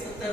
70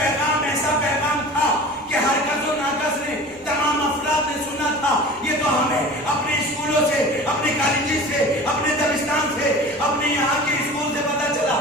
پیغام ایسا پیغام تھا کہ ہرکس و ناقص نے، تمام افراد نے سنا تھا. یہ تو ہمیں اپنے اسکولوں سے، اپنے کالجز سے، اپنے دبستان سے، اپنے یہاں کے اسکول سے پتا چلا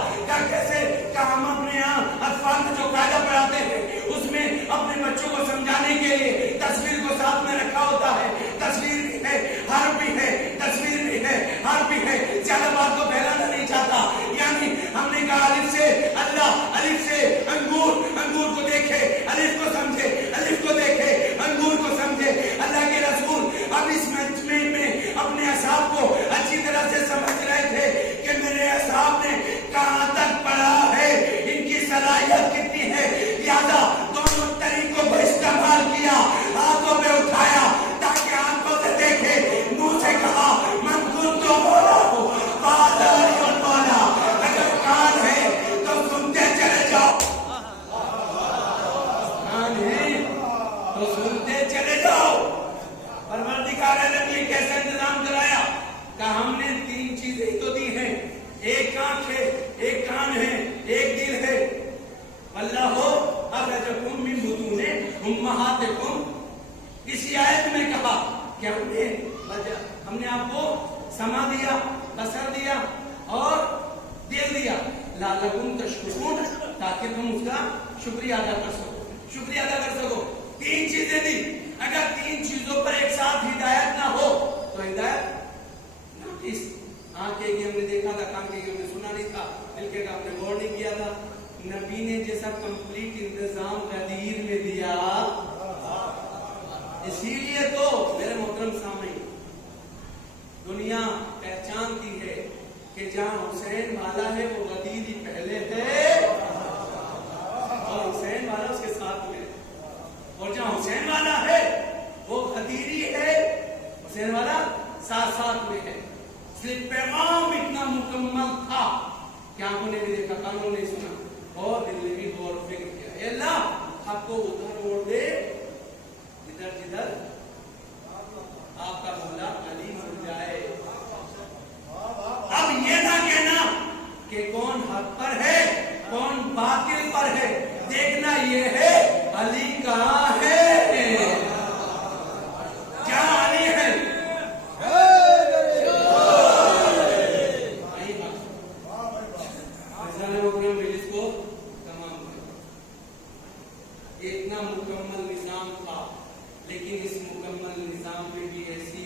کیسے کہ ہم اپنے یہاں اطفال میں جو قاعدہ پڑھاتے ہیں اس میں اپنے بچوں کو سمجھانے کے لیے تصویر کو ساتھ میں رکھا ہوتا ہے. تصویر بھی ہے، حرف بھی ہے، تصویر بھی ہے، حرف بھی ہے. زیادہ بات کو پھیلانا نہیں چاہتا. یعنی ہم نے کہا الف سے اللہ، الف سے انگور، انگور کو دیکھے الف کو سمجھے، الف کو دیکھے انگور کو سمجھے. اللہ کے رسول اب اس مجمع میں اپنے اصحاب کو اچھی طرح سے سمجھ رہے تھے کہ میرے اصحاب نے کہاں تک پڑھا ہے، ان کی صلاحیت کتنی ہے. لہذا دونوں طریقوں کو استعمال کیا. ہاتھوں پہ اٹھایا تاکہ آنکھوں سے دیکھے، منہ سے کہا من کنت مولاہ فہذا مولا. اگر کان ہے تو سنتے چلے جاؤ، کان ہے تو سنتے چلے جاؤ. پروردگار عالم نے کیسا انتظام کرایا کہ ہم نے تین چیزیں تو دی ہیں. ایک آنکھ ہے، ایک کان ہے، ایک دل ہے. اللہ اخرجکم من بطون امہاتکم. کسی آیت میں کہا کہ ہم نے آپ کو سما دیا، بصر دیا اور دل دیا لعلکم تشکرون، تاکہ تم اس کا شکریہ ادا کر سکو، شکریہ ادا کر سکو. تین چیزیں دی. اگر تین چیزوں پر ایک ساتھ ہدایت نہ ہو تو ہدایت ناقص. آنکھ کے ہم نے دیکھا تھا، کان کے ہم نے سنا نہیں تھا، دل کے ہم نے غور نہیں کیا تھا. نبی نے جیسا کمپلیٹ انتظام غدیر میں دیا. اسی لیے تو میرے محترم سامعین، دنیا پہچانتی ہے کہ جہاں حسین والا ہے وہ غدیر ہی پہلے ہے اور حسین والا اس کے ساتھ میں، اور جہاں حسین والا ہے وہ غدیری ہے، حسین والا ساتھ ساتھ میں ہے. اس لیے پیغام اتنا مکمل تھا کہ آنکھوں نے بھی دیکھا، کانوں نے سنا اور دل نے بھی غور و فکر کیا. اے اللہ آپ کو ادھر موڑ دے جدھر جدھر آپ کا مولا علی ہو جائے. اب یہ نہ کہنا کہ کون حق پر ہے کون باطل پر ہے، دیکھنا یہ ہے علی کہاں ہے. کیا علی ہے؟ اتنا مکمل نظام تھا، لیکن اس مکمل نظام میں بھی ایسی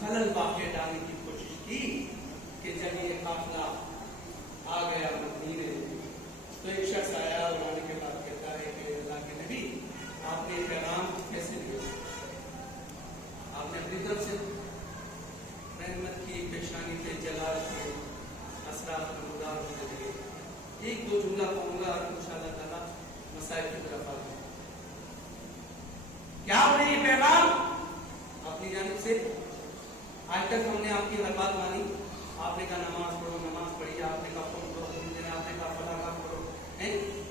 خلل واقع ڈالنے کی کوشش کی کہ جب یہ قافلہ آ گیا مدینے تو ایک شخص آیا اور آنے کے بعد کہتا ہے کہ اللہ کے نبی آپ نے پیغام کیسے دیا؟ آپ نے اپنی طرف سے رحمت کی پیشانی پہ جلال کے اثرات نمودار ہونے لگے. ایک دو جملہ کہوں گا اور انشاءاللہ تعالیٰ مسائل کی طرف آ جائیں. کیا آپ نے یہ پیغام اپنی جانب سے؟ آج تک ہم نے آپ کی ہر بات مانی. آپ نے کہا نماز پڑھو، نماز پڑھی. آپ نے کہا فون کرو، آپ نے کہا فلاں کام کرو.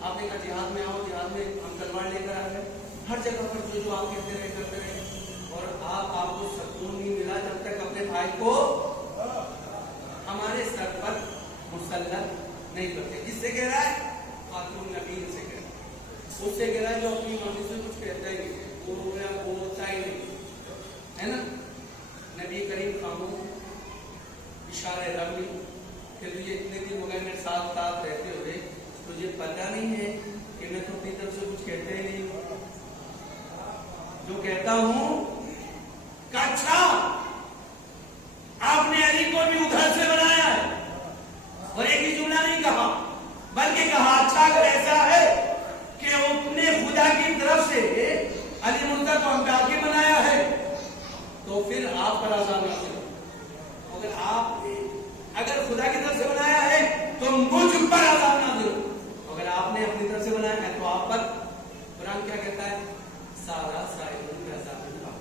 آپ نے کہا جہاد میں آؤ، جہاد میں ہم تلوار لے کر آئے. ہر جگہ پر جو آپ کہتے رہے کرتے رہے، اور آپ کو سکون نہیں ملا جب تک اپنے بھائی کو ہمارے سر پر مسلط نہیں کرتے. کس سے کہہ رہا ہے؟ خاتون نبی سے کہہ رہا ہے. اس سے کہہ رہا ہے جو اپنی مرضی سے کچھ کہتا ہی نہیں، وہ ہوتا ہی نہیں ہے نا. نبی کریم خاموش اشارے ربی کہ تجھے اتنے دن ہو گئے میرے ساتھ ساتھ رہتے ہوئے، تجھے پتہ نہیں ہے کہ میں تو اپنی طرف سے کچھ کہتے ہی نہیں، جو کہتا ہوں. اچھا آپ نے علی کو بھی ادھر سے بنایا ہے اور ایک ہی جملہ نہیں کہا بلکہ کہا اچھا اگر ایسا ہے کہ اپنے خدا کی طرف سے علی مرتضیٰ کو ہم پہ بنایا ہے تو پھر آپ پر عذاب نازل ہو. اگر خدا کی طرف سے بنایا ہے تو مجھ پر عذاب نازل ہو. اگر آپ نے اپنی طرف سے بنایا ہے تو آپ پر. قرآن کیا کہتا ہے؟ سارا سائل عذاب اللہ.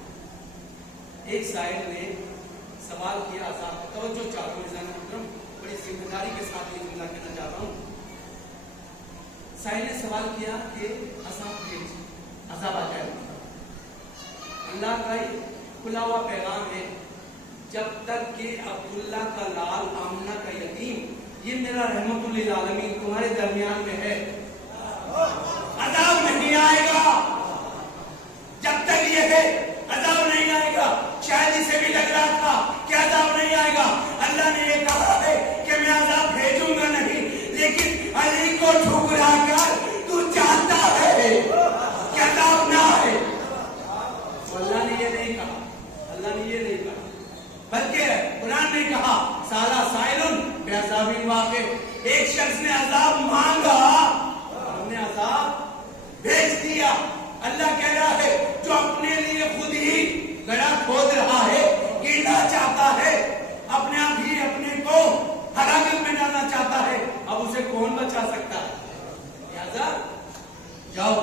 ایک سائل نے سوال کیا عذاب. توجہ چاہتا ہوں نظام محترم، بڑی ذمہ داری کے ساتھ یہ جملہ کہنا چاہتا ہوں. سائل نے سوال کیا کہ عذاب آ جائے. اللہ کا کھلا ہوا پیغام ہے، جب تک کہ عبداللہ کا لال آمنہ کا یتیم، یہ میرا رحمت للعالمین تمہارے درمیان میں ہے، عذاب نہیں آئے گا، جب تک یہ ہے عذاب نہیں آئے گا۔ شاید اسے بھی لگ رہا تھا کہ عذاب نہیں آئے گا، اللہ نے یہ کہا ہے کہ میں عذاب بھیجوں گا نہیں، لیکن علی کو ٹھکرا کر تو چاہتا ہے کہ عذاب نہ آئے۔ اللہ نے یہ نہیں کہا، اللہ نے یہ نہیں کہا، بلکہ قرآن نے کہا سالہ سائلن بعذاب واقع، ایک شخص نے عذاب مانگا، ہم نے عذاب بھیج دیا۔ اللہ کہہ رہا ہے جو اپنے لیے خود ہی گڑھا کھود رہا ہے، گرنا چاہتا ہے، اپنے آپ ہی اپنے کو ہلاکت میں ڈالنا چاہتا ہے، اب اسے کون بچا سکتا ہے؟ لہذا جاؤ،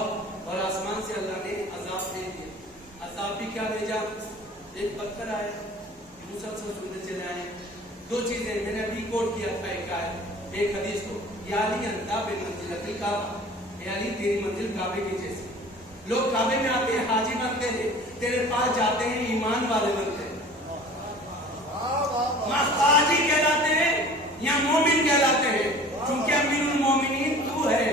اور آسمان سے اللہ نے عذاب دے دیا۔ عذاب بھی کیا بھیجا؟ ایک پتھر آئے، مسلسل سنتے چلے آئے۔ دو چیزیں میں نے ابھی کوٹ کیا تھا، ایک حدیث کو، یا علی انت بمنزلۃ الکعبہ، اے علی تیری منزل کعبے کی جیسی۔ لوگ کعبے میں آتے ہیں حاجی بنتے ہیں، تیرے پاس جاتے ہیں ایمان والے بنتے ہیں، حاجی کہلاتے ہیں یا مومن کہلاتے ہیں، چونکہ امیر المومنین تو ہے۔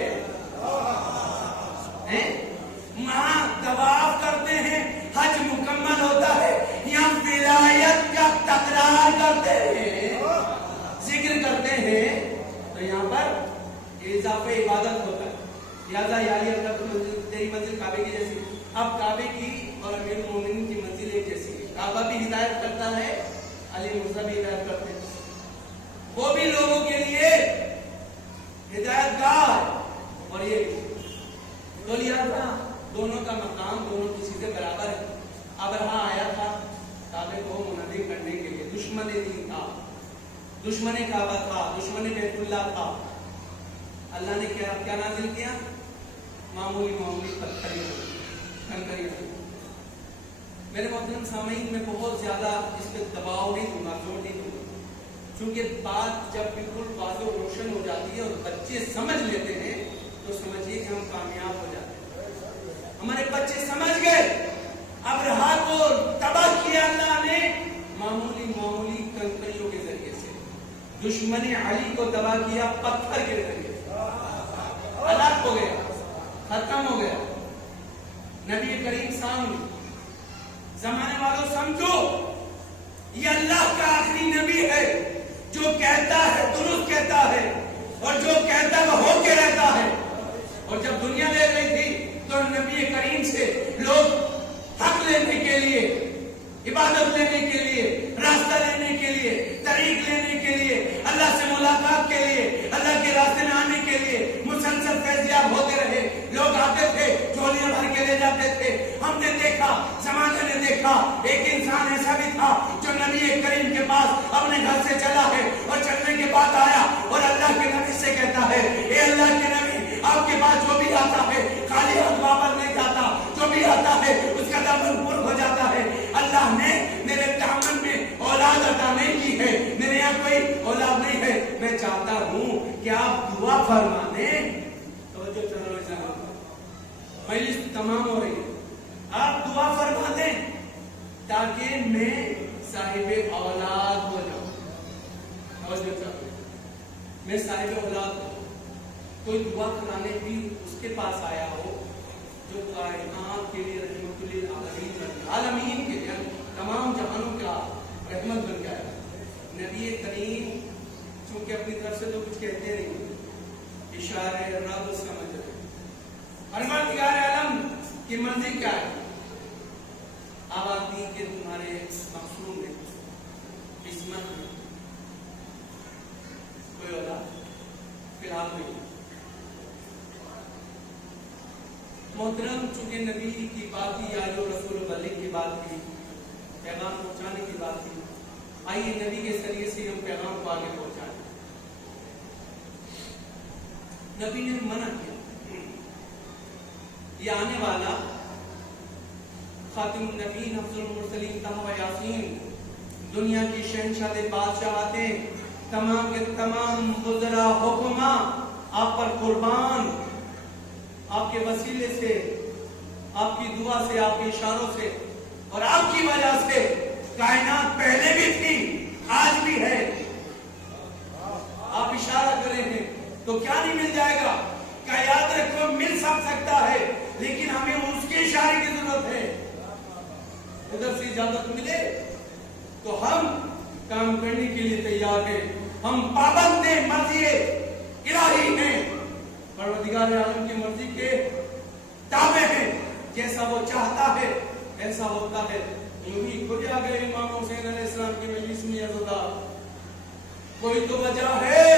وہاں طواف کرتے ہیں، حج مکمل ہوتا ہے، یہاں ولایت کا تکرار کرتے ہیں، ذکر کرتے ہیں، تو یہاں پر اضافہ عبادت ہوتا ہے۔ لہذا یاری تیری منزل کعبے کی جیسی۔ اب کعبے کی اور امیر المومنین کی منزل ایک جیسی ہے۔ کعبہ بھی ہدایت کرتا ہے، علی مرزا بھی ہدایت کرتے ہیں، وہ بھی لوگوں کے لیے ہدایت گاہ، اور یہ تو لہذا دونوں کا مقام دونوں کی چیزیں برابر ہے۔ ابرہا آیا تھا کعبے کو منہدم کرنے کے لیے، دشمن دین تھا، دشمن کعبہ تھا، دشمن بیت اللہ تھا۔ اللہ نے کیا نازل کیا؟ معمولی پتھریاں، کنکریاں۔ میرے محترم سامعین، میں بہت زیادہ اس پہ دباؤ نہیں دوں گا، زور نہیں دوں گا، چونکہ بات جب بالکل واضح و روشن ہو جاتی ہے اور بچے سمجھ لیتے ہیں تو سمجھیے کہ ہم کامیاب ہو جاتے ہیں۔ ہمارے بچے سمجھ گئے، ابرہا کو تباہ کیا اللہ نے معمولی کنکریوں کے ذریعے سے، دشمن علی کو تباہ کیا پتھر کے ذریعے سے، ہلاک ہو گیا، ختم ہو گیا۔ نبی کریم سامنے، زمانے والوں سمجھو، یہ اللہ کا آخری نبی ہے، جو کہتا ہے درست کہتا ہے، اور جو کہتا ہے وہ ہو کے رہتا ہے۔ اور جب دنیا لے رہی تھی تو نبی کریم سے لوگ حق لینے کے لیے، عبادت لینے کے لیے، راستہ لینے کے لیے، طریق لینے کے لیے، اللہ سے ملاقات کے لیے، اللہ کے راستے میں آنے کے لیے مسلسل فیضیاب ہوتے رہے۔ لوگ آتے تھے، جھولیاں بھر کے لے جاتے تھے۔ ہم نے دیکھا، زمانے نے دیکھا، ایک انسان ایسا بھی تھا جو نبی کریم کے پاس اپنے گھر سے چلا ہے، اور چلنے کے بعد آیا اور اللہ کے نبی سے کہتا ہے، اے اللہ کے نبی، آپ کے پاس جو بھی آتا ہے خالی ہاتھ واپس نہیں جاتا، جو بھی آتا ہے اس کا دامن پر ہو جاتا ہے۔ اللہ نے میرے دامن میں اولاد عطا نہیں کی ہے، میرے یہاں کوئی اولاد نہیں ہے، میں چاہتا ہوں کہ آپ دعا فرما دیں۔ توجہ چلو، مجلس تمام ہو رہی ہے، آپ دعا فرما دیں تاکہ میں صاحب اولاد ہو جاؤں۔ توجہ چلو، میں صاحب اولاد ہوں۔ کوئی دعا کرانے بھی اس کے پاس آیا ہو جو کائنات کے لیے رحمت للعالمین بن، عالمین کے لیے تمام جہانوں کا رحمت بن گیا۔ نبی کریم چونکہ اپنی طرف سے تو کچھ کہتے نہیں، اشارے رب سمجھ رہے۔ پروردگار عالم کی مرضی کیا ہے؟ آبادی کے تمہارے مقصود میں، قسمت میں کوئی اولاد فی الحال نہیں۔ محترم، چونکہ نبی کی بات کی، یا جو رسول بلغ کی بات کی، پیغام پہنچانے کی بات کی، آئیے نبی کے ذریعے سے ہم پیغام کو آگے پہنچائیں۔ نبی نے منع کیا، یہ آنے والا خاتم النبیین افضل المرسلین طہ و یاسین، دنیا کی شہنشاہ بادشاہ آتے، تمام کے تمام وزراء حکماں آپ پر قربان، آپ کے وسیلے سے، آپ کی دعا سے، آپ کے اشاروں سے، اور آپ کی وجہ سے کائنات پہلے بھی تھی، آج بھی ہے۔ آپ اشارہ کریں ہیں تو کیا نہیں مل جائے گا؟ کا یاد رکھو مل سب سکتا ہے، لیکن ہمیں اس کے اشارے کی ضرورت ہے. ادھر سے اجازت ملے تو ہم کام کرنے کے لیے تیار ہیں. ہم پابند مرضی الہی ہیں، پروردگار عالم کی مرضی کے تابع ہیں. جیسا وہ چاہتا ہے ایسا ہوتا ہے. یوں ہی کھل آ گئے امام حسین علیہ السلام کی مجلس میں عزادار. کوئی تو وجہ ہے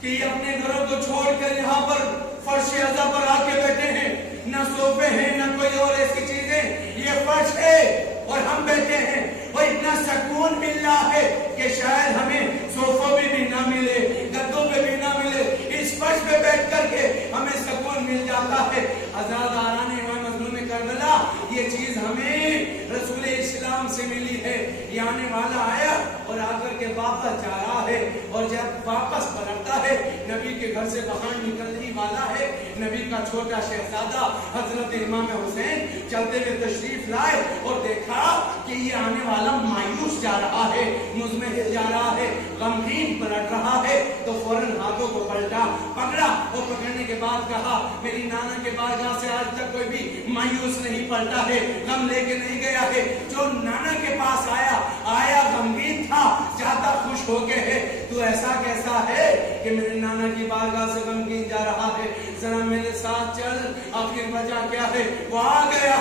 کہ یہ اپنے گھروں کو چھوڑ کر یہاں پر فرش عزا پر آ کے بیٹھے ہیں. نہ صوفے ہیں نہ کوئی اور ایسی چیزیں، یہ فرش ہے اور ہم بیٹھے ہیں. اور اتنا سکون مل رہا ہے کہ شاید ہمیں صوفوں پہ بھی نہ ملے، گدوں پہ بھی نہ ملے، اس فرش پہ بیٹھ کر کے ہمیں سکون مل جاتا ہے. عزاداران امام مظلوم کربلا، یہ چیز ہمیں رسول اسلام سے ملی ہے. یہ آنے والا آیا اور آ کر کے واپس جا رہا ہے، اور جب واپس پلٹتا ہے نبی کے گھر سے باہر نکلنے والا ہے. نبی کا چھوٹا شہزادہ حضرت امام حسین چلتے ہوئے تشریف لائے اور دیکھا کہ یہ آنے والا مایوس جا رہا ہے، مزمحل جا رہا ہے، غمگین پلٹ رہا ہے. تو فوراً ہاتھوں کو پلٹا، پکڑا اور پکڑنے کے بعد کہا میری نانا کے بارگاہ سے آج تک کوئی بھی مایوس نہیں پلٹا ہے، غم لے کے نہیں گیا ہے. جو نانا کے پاس آیا غمگین تھا، جاتا خوش ہو کے ہے. تو ایسا کیسا ہے کہ میرے نانا کی بارگاہ سے غمگین جا رہا ہے؟ ذرا میرے ساتھ چل. آخر وجہ کیا ہے؟ وہ آ گیا.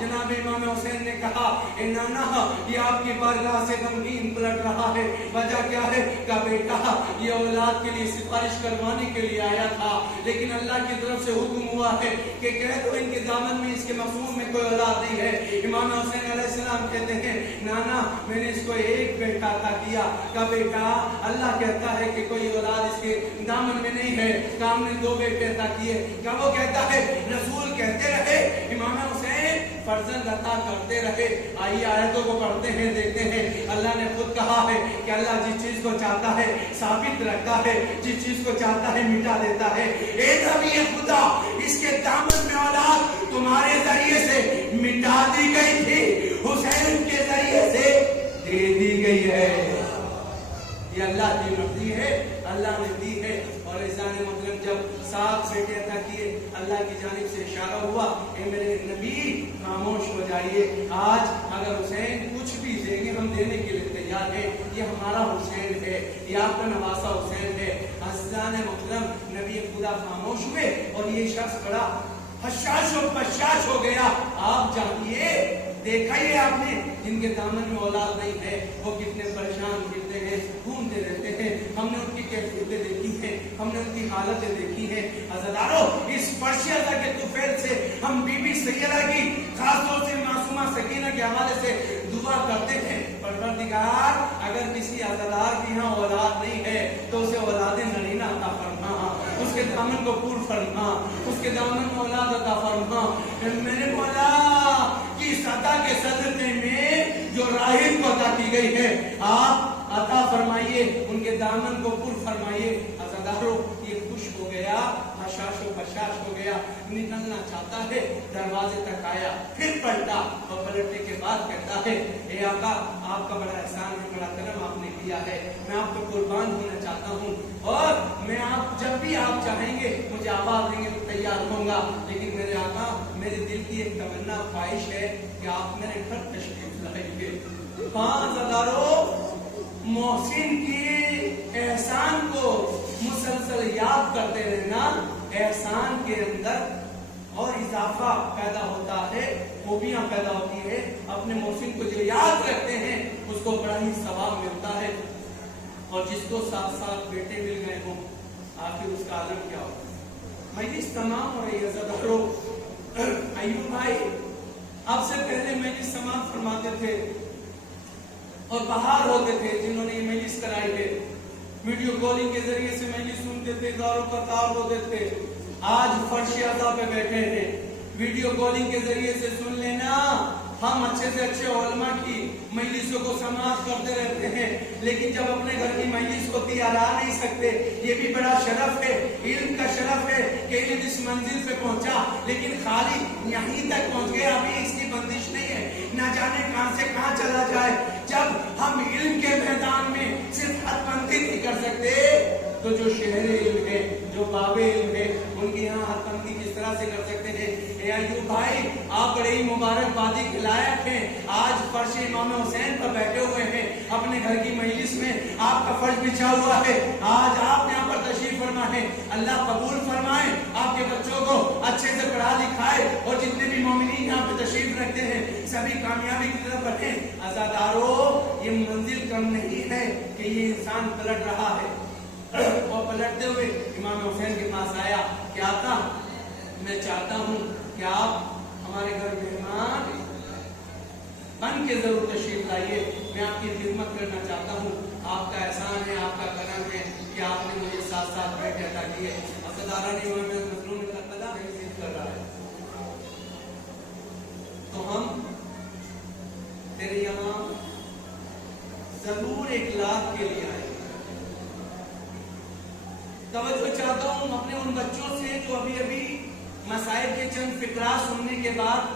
جناب امام حسین نے کہا اے نانا، یہ آپ کی بارگاہ سے غمگین پلٹ رہا ہے، وجہ کیا ہے؟ کہ بیٹا یہ اولاد کے لیے سفارش کروانے کے لیے آیا تھا، لیکن اللہ کی طرف سے حکم ہوا ہے کہ کہہ دو ان کے دامن میں اس کے مفہوم میں کوئی اولاد نہیں ہے. امام حسین علیہ السلام کہتے ہیں نانا میں نے اس کو ایک بیٹا عطا کیا. کہ بیٹا اللہ کہتا ہے کہ کوئی اولاد اس کے دامن میں نہیں ہے، کہ ہم نے 2 بیٹے عطا کیے. کہ وہ کہتا ہے رسول کہتے رہے امام حسین فرزند عطا کرتے رہے. آئیے آیتوں کو پڑھتے ہیں، دیکھتے ہیں. اللہ نے خود کہا ہے کہ اللہ جس چیز کو چاہتا ہے ثابت رکھتا ہے، جس چیز کو چاہتا ہے مٹا دیتا ہے. اے نبی خدا، اس کے دامن میں اولاد تمہارے ذریعے سے مٹا دی گئی تھی، حسین کے ذریعے سے دے دی گئی ہے. یہ اللہ کی مرضی ہے، اللہ نے دی ہے. اور اذان مطلب جب 7 بیٹے عطا کیے، اللہ کی جانب سے اشارہ ہوا اے میرے نبی خاموش ہو جائیے. آج اگر حسین کچھ بھی دیں گے ہم دینے کے لیے تیار ہیں. یہ ہمارا حسین ہے، یہ آپ کا نواسا حسین ہے. اذان مطلب نبی خدا خاموش ہوئے اور یہ شخص بڑا حشاش و بشاش ہو گیا. آپ جانیے، دیکھا ہی آپ نے جن کے دامن میں اولاد نہیں ہے وہ کتنے پریشان پھرتے ہیں، گھومتے رہتے ہیں. ہم نے ان کی کیفیتیں دیکھی ہیں، ہم نے ان کی حالتیں دیکھی ہیں. عزادارو، اس فرش عزا کے طفیل سے ہم بی بی سیدہ کی خاص طور سے معصومہ سکینہ کے حوالے سے دعا کرتے ہیں پروردگار اگر کسی عزادار کی یہاں اولاد نہیں ہے تو اسے اولاد نرینہ عطا فرما، اس کے دامن کو پور فرما، اس کے دامن میں اولاد عطا فرما. میرے مولا کی سطح کے صدقے میں جو راہب کو عطا کی گئی ہے آپ عطا فرمائیے، ان کے دامن کو پر فرمائیے. عزادارو، یہ خوش ہو گیا، حشاش و بشاش ہو گیا، نکلنا چاہتا ہے. دروازے تک آیا، پھر پلٹا اور پلٹنے کے بعد کہتا ہے اے آقا آپ کا بڑا احسان ہے، بڑا کرم آپ نے کیا ہے، میں آپ کو قربان ہونا چاہتا ہوں اور میں آپ جب بھی آپ چاہیں گے مجھے آواز دیں گے تو تیار ہوں گا. لیکن میرے آقا میرے دل کی ایک تمنا خواہش ہے کہ آپ میرے گھر تشریف لائیں گے. ہاں عزادارو، محسن کی احسان کو مسلسل یاد کرتے رہنا احسان کے اندر اور اضافہ پیدا ہوتا ہے، خوبیاں پیدا ہوتی ہے. اپنے محسن کو جو یاد رکھتے ہیں اس کو بڑا ہی ثواب ملتا ہے. اور جس کو 7 بیٹے مل گئے ہوں آخر اس کا عالم کیا ہوگا. مجلس تمام ہو رہی ہے. عزادارو، ایوب بھائی آپ سے پہلے مجلس سماعت فرماتے تھے اور بہار ہوتے تھے جنہوں نے یہ مجلس کرائی ہے. ویڈیو کالنگ کے ذریعے سے مجلس سنتے تھے، داروں کا تار ہوتے تھے. آج فرش عزا پہ بیٹھے ہیں، ویڈیو کالنگ کے ذریعے سے سن لینا. ہم اچھے سے اچھے علماء کی مجلسوں کو سماعت کرتے رہتے ہیں، لیکن جب اپنے گھر کی مجلس کو تیار آ نہیں سکتے. یہ بھی بڑا شرف ہے، علم کا شرف ہے کہ علم اس منزل پہ پہنچا، لیکن خالی یہیں تک پہنچ گیا، ابھی اس کی بندش نہیں ہے، نہ جانے کہاں سے کہاں چلا جائے. جب ہم علم کے میدان میں صرف حد بندی نہیں کر سکتے تو جو شہر علم ہے، جو باب علم ہے، ان کی یہاں حد بندی کس طرح سے کر سکتے ہیں؟ اے ایوب بھائی، آپ بڑے ہی مبارک بادی کے لائق ہیں، آج فرش امام حسین پر بیٹھے ہوئے ہیں اپنے گھر کی مجلس میں، آپ کا فرش بچھا ہوا ہے، آج آپ یہاں پر تشریف فرما ہے، اللہ قبول فرمائے، آپ کے بچوں کو اچھے سے پڑھا لکھائے، اور جتنے بھی مومنین یہاں پہ تشریف رکھتے ہیں سبھی کامیابی کی طرف بڑھیں۔ عزادارو، یہ منزل کم نہیں ہے کہ یہ انسان پلٹ رہا ہے، اور پلٹتے ہوئے امام حسین کے پاس آیا کہ آقا، میں چاہتا ہوں کہ آپ ہمارے گھر مہمان بن کے ضرور تشریف لائیے، میں آپ کی خدمت کرنا چاہتا ہوں، آپ کا احسان ہے، آپ کا کرم ہے کہ آپ نے مجھے ساتھ ساتھ بیٹھ عطا کی ہے۔ عزادارانی مظلوم کا قضا نہیں ضد کر رہا ہے، تو ہم تیرے یہاں ضرور ایک لاکھ کے لیے آئے۔ توجہ چاہتا ہوں اپنے ان بچوں سے جو ابھی ابھی مسائل کے چند فقرات سننے کے بعد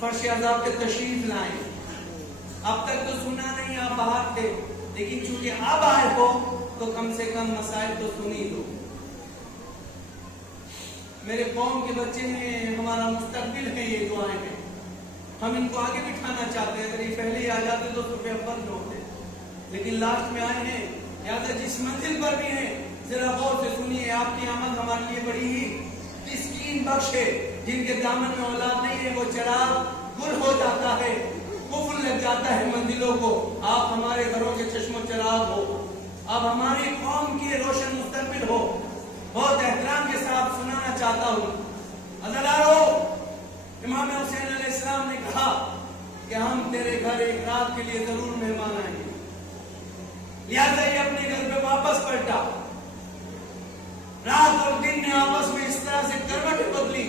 فرش عذاب کے تشریف لائیں۔ اب تک تو سنا نہیں، آپ باہر تھے، لیکن چونکہ اب آئے ہو تو کم سے کم مسائل تو سنی دو۔ میرے قوم کے بچے ہیں، ہمارا مستقبل ہے، یہ جو آئے ہیں، ہم ان کو آگے بٹھانا چاہتے ہیں، اگر یہ پہلے ہی آ جاتے تو صبح بند ہوتے، لیکن لاسٹ میں آئے ہیں، یاد ہے جس منزل پر بھی ہیں ذرا غور سے سنیے، آپ کی آمد ہمارے لیے بڑی ہی مسکین بخش ہے، جن کے دامن میں اولاد نہیں ہے وہ چراغ گل ہو جاتا ہے، کفر لگ جاتا ہے منزلوں کو، آپ ہمارے گھروں کے چشم و چراغ ہو، اب ہماری قوم کی روشن مستقبل ہو، بہت احترام کے ساتھ سنانا چاہتا ہوں۔ عزادارو، امام حسین علیہ السلام نے کہا کہ ہم تیرے گھر ایک رات کے لیے ضرور مہمان آئیں گے، لہذا یہ اپنے گھر پہ واپس پلٹا، رات اور دن نے آپس میں اس طرح سے کروٹیں بدلی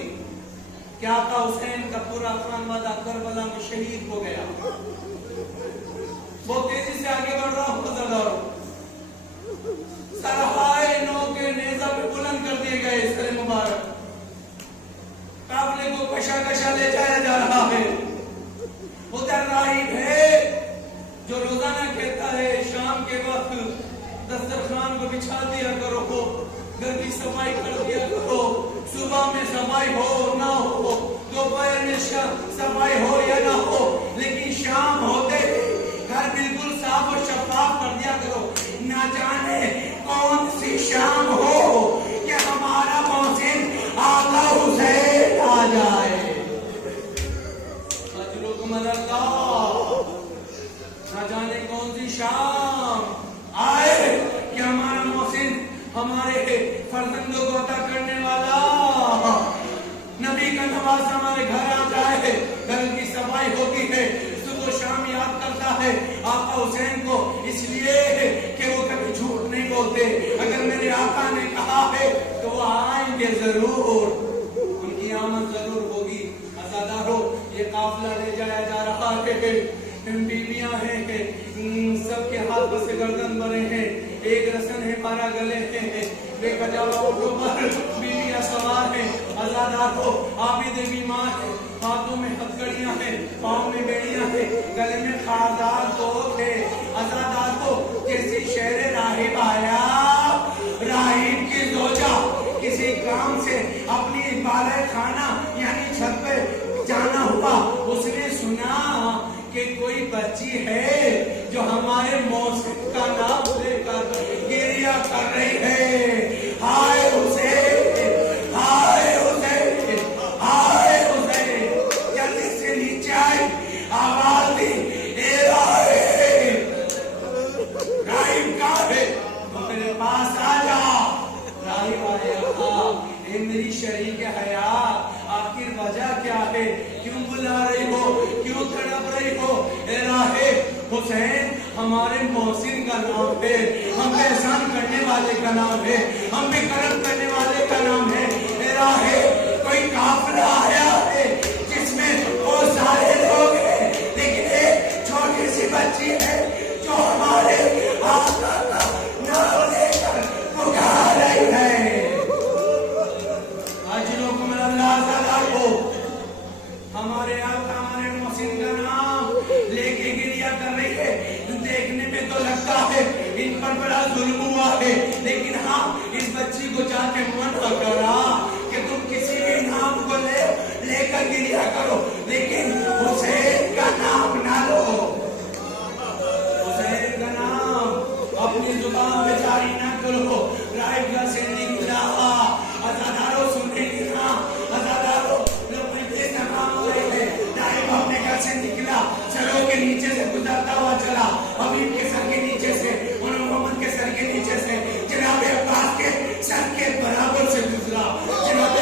کہ آقا حسین کا پورا خانوادہ کربلا میں شہید ہو گیا۔ بہت تیزی سے آگے بڑھ رہا ہوں عزادارو، سرہائے نو کے نیزہ پہ بلند کر دیے گئے سر مبارک، قافلے کو کشا کشا لے جایا جا رہا ہے۔ ادھر راہب ہے جو روزانہ کہتا ہے شام کے وقت دسترخوان کو بچھا دیا کرو، گھر کی صفائی کر دیا کرو، صبح میں صفائی ہو نہ ہو، دوپہر میں صفائی ہو یا نہ ہو، لیکن شام ہوتے گھر بالکل صاف اور شفاف کر دیا کرو، نہ جانے کون سی شام ہو کہ ہمارا محسن آقا حسین آ جائے۔ اجرکم اللہ، نہ جانے کون سی شام آئے کہ ہمارا محسن ہمارے فرزندوں کو عطا کرنے والا نبی کا نواز ہمارے گھر آ جائے، گھر کی صفائی ہوتی ہے، صبح شام یاد کرتا ہے آقا حسین کو، اس لیے کہ وہ کبھی جھوٹ نہیں بولتے، اگر میرے آقا نے کہا ہے تو وہ آئیں گے ضرور، ان کی آمد ضرور ہوگی۔ عزادارو، یہ قافلہ لے جایا جا رہا ہے، بیویاں ہیں کہ سب کے ہاتھ پر سے گردن بنے ہیں، ایک رسن ہے 12 گلے ہیں، بے کجاوا اٹھو پر بیویاں سوار ہیں۔ عزادارو، عابد بیمار ہیں، ہاتھوں میں ہتھکڑیاں ہیں، پاؤں میں بیڑیاں ہیں، گلے میں خاردار توپ ہے۔ عزادارو، کسی شہر راہب آیا، راہب کی زوجہ کسی کام سے اپنی بالے خانہ یعنی چھت پہ جانا ہوا، اس نے سنا کہ کوئی بچی ہے جو ہمارے محسن کا نام لے کر گریہ کر رہی ہے، ہائے حسین، ہائے حسین، ہائے حسین، جلدی سے نیچے آئی، آواز دی، اے راہب، راہب کہاں ہے؟ تو میرے پاس آ جا۔ راہب آیا، اے میری شریک حیات، آخر وجہ کیا ہے؟ کیوں بلا رہی ہو؟ کیوں تڑپ رہی ہو؟ اے راہب، حسین ہمارے محسن کا نام ہے، ہم پہ احسان کرنے والے کا نام ہے، ہم پہ کرم کرنے والے کا نام ہے۔ اے راہب، کوئی قافلہ آیا ہے جس میں وہ سارے لوگ ہیں، لیکن ایک چھوٹی سی بچی ہے جو ہمارے آقا کا نام لے کر پکار رہی ہے۔ اجرکم اللہ تعالیٰ کو ہمارے آقا ہمارے محسن کا نام لے کے گریہ کر رہی ہے، دیکھنے میں تو لگتا ہے ان پر بڑا ظلم ہوا ہے، لیکن ہاں اس بچی کو جا کے منع کرا کہ تم کسی بھی نام کو لے کر گریا کرو، لیکن حسین کا نام نہ لو، حسین کا نام اپنی زبان پہ جاری نہ کرو۔ رائٹ گھر سے نکلا ازاداروں سننے لگا، ازاداروں لوگ مجھے تمام ہوئے تھے، نائب اپنے گھر سے نکلا، سروں کے نیچے سے گزرتا ہوا چلا، حبیب کے سر کے نیچے سے، انہوں محمد کے سر کے نیچے سے، جناب عباس کے سر کے برابر سے گزرا، جناب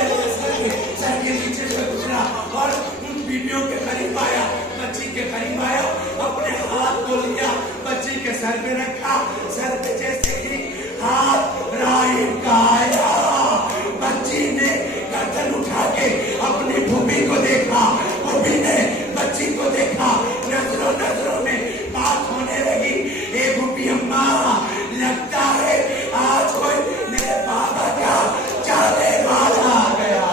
سر کے نیچے سے گزرا اور ان بیویوں کے قریب آیا، بچی کے قریب آیا، اپنے ہاتھ کو لیا، بچی کے سر پہ رکھا، سر پہ جیسے ہی ہاتھ راہب کا آیا، بچی نے گردن اٹھا کے اپنی پھوپھی کو دیکھا، پھوپھی نے بچی کو دیکھا، نظروں میں بات ہونے لگی، اے پھوپھی اماں لگتا ہے آج کوئی میرے بابا کا جانے والا آ گیا،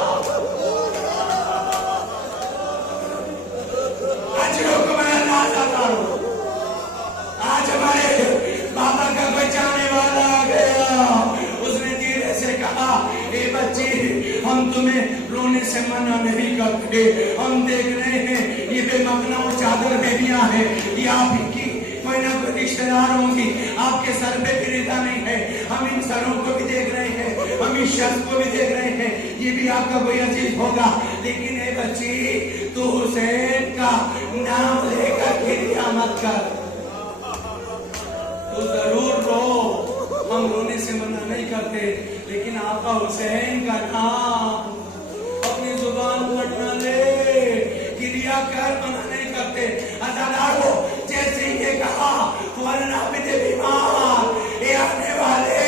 آج ہمارے بابا کا کوئی جانے والا آ گیا۔ اس نے دھیرے سے کہا، اے بچی ہم تمہیں رونے سے منع نہیں کرتے، ہم دیکھ رہے ہیں یہ بے مغنا چادر بیبیاں ہیں، یہ آپ ہی کی کوئی نہ کوئی رشتہ دار ہوں گی، آپ کے سر پہ بھی ردا نہیں ہے، ہم ان سروں کو بھی دیکھ رہے ہیں، ہم اس شخص کو بھی دیکھ رہے ہیں، یہ بھی آپ کا کوئی عزیز ہوگا، لیکن اے بچی تو حسین کا نام لے کر گریہ مت کر، تو ضرور رو، ہم رونے سے منع نہیں کرتے، لیکن آقا حسین کا نام اپنی زبان پر نہ لے، گریہ کر منع نہیں کرتے۔ ازادارو جیسے یہ کہا ورنہ بتے بیمار، اے آنے والے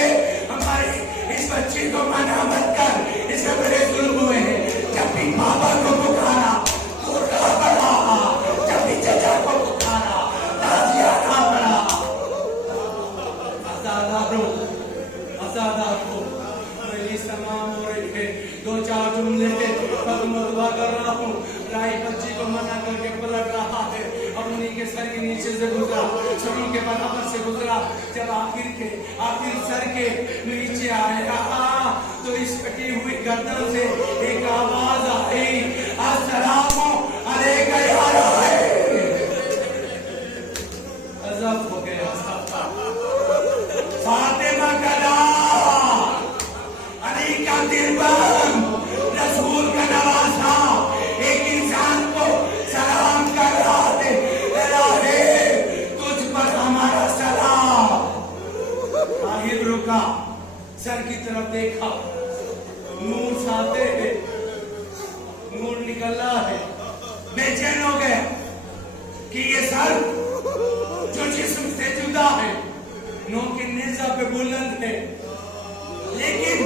ہماری اس بچی کو منع مت کر، اس میں بڑے ظلم ہوئے ہیں، جب بھی بابا کو پکارا تو نہ پڑا، جب بھی چچا کو پکارا تازیانہ پڑا۔ ازادارو مجلس تمام ہو رہی ہے، دو چار جملے مدعا کر رہا ہوں، رائی بچی کو منع کر کے پلٹ رہا ہے، اپنی کے سر کے نیچے سے گزرا، سروں کے برابر سے گزرا، جب آخر سر کے نیچے آیا تو اس کٹی ہوئی گردن سے ایک آواز آئی، السلام علیکہ یا راہب۔ عذاب ہو گیا، فاطمہ کا لال، علی کا دربان، رسول کا نواسا، ایک انسان کو سلام کر رہا ہے، راہب تجھ پر ہمارا سلام۔ راہب رکا، سر کی طرف دیکھا، نور ساتے ہے، نور نکل رہا ہے، بے چین ہو گیا کہ یہ سر جو جسم سے جدا ہے، نو کے نیزہ پہ بلند ہے، لیکن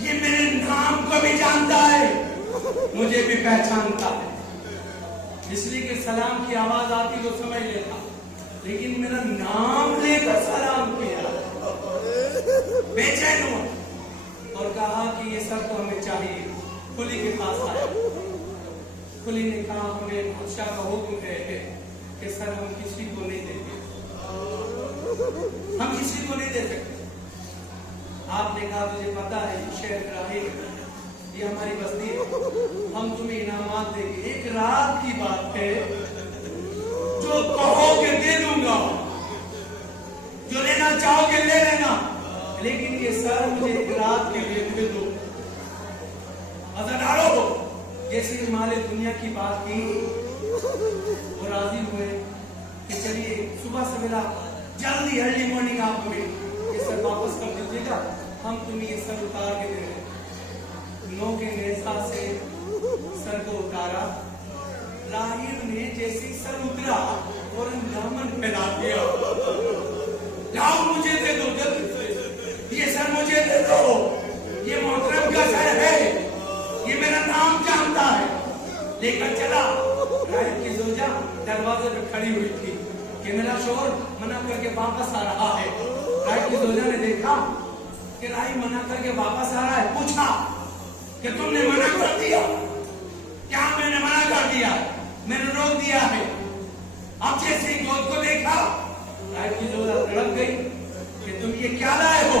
یہ میرے نام کو بھی جانتا ہے، مجھے بھی پہچانتا ہے، اس لیے کہ سلام کی آواز آتی تو سمجھ لیتا، لیکن میرا نام لے کر سلام کیا، بے چین ہوا اور کہا کہ یہ سب تو ہمیں چاہیے۔ کھلی کے پاس آیا، کھلی نے کہا ہمیں بادشاہ کا حکم ہے کہ سر ہم کسی کو نہیں دیں گے، ہم کسی کو نہیں دے سکتے۔ آپ نے کہا تجھے پتا ہے شہر راہب یہ ہماری بستی ہے، ہم تمہیں انعامات دیں گے، ایک رات کی بات ہے، جو کہو کہ دے دوں گا، جو لینا چاہو کہ لے لینا، لیکن یہ سر مجھے ایک رات کے لیے دے دو۔ ازادارو جیسے مال دنیا کی بات کی، وہ راضی ہوئے کہ چلیے صبح سویرا جلدی ارلی مارننگ آپ ہمیں یہ سر واپس کر دیجیے گا، ہم تمہیں یہ سر اتار کے دے رہے ہیں۔ نو کے نیزہ سے سر کو اتارا، راہب نے جیسے سر اترا اور دامن پھیلا دیا، لاؤ مجھے دے دو، جلدی سے یہ سر مجھے دے دو، یہ محترم کا سر ہے، یہ میرا نام جانتا ہے۔ لے کر چلا، راہب کی زوجہ دروازے پہ کھڑی ہوئی تھی کہ میرا شوہر منع کر کے واپس آ رہا ہے۔ راہب کی زوجہ نے دیکھا کہ راہب منع کر کے واپس آ رہا ہے، پوچھا کہ تم نے منع کر دیا؟ کیا میں نے منع کر دیا؟ میں نے روک دیا ہے۔ اب جیسے ہی گود کو دیکھا، راہب کی زوجہ تڑپ گئی کہ تم یہ کیا لائے ہو؟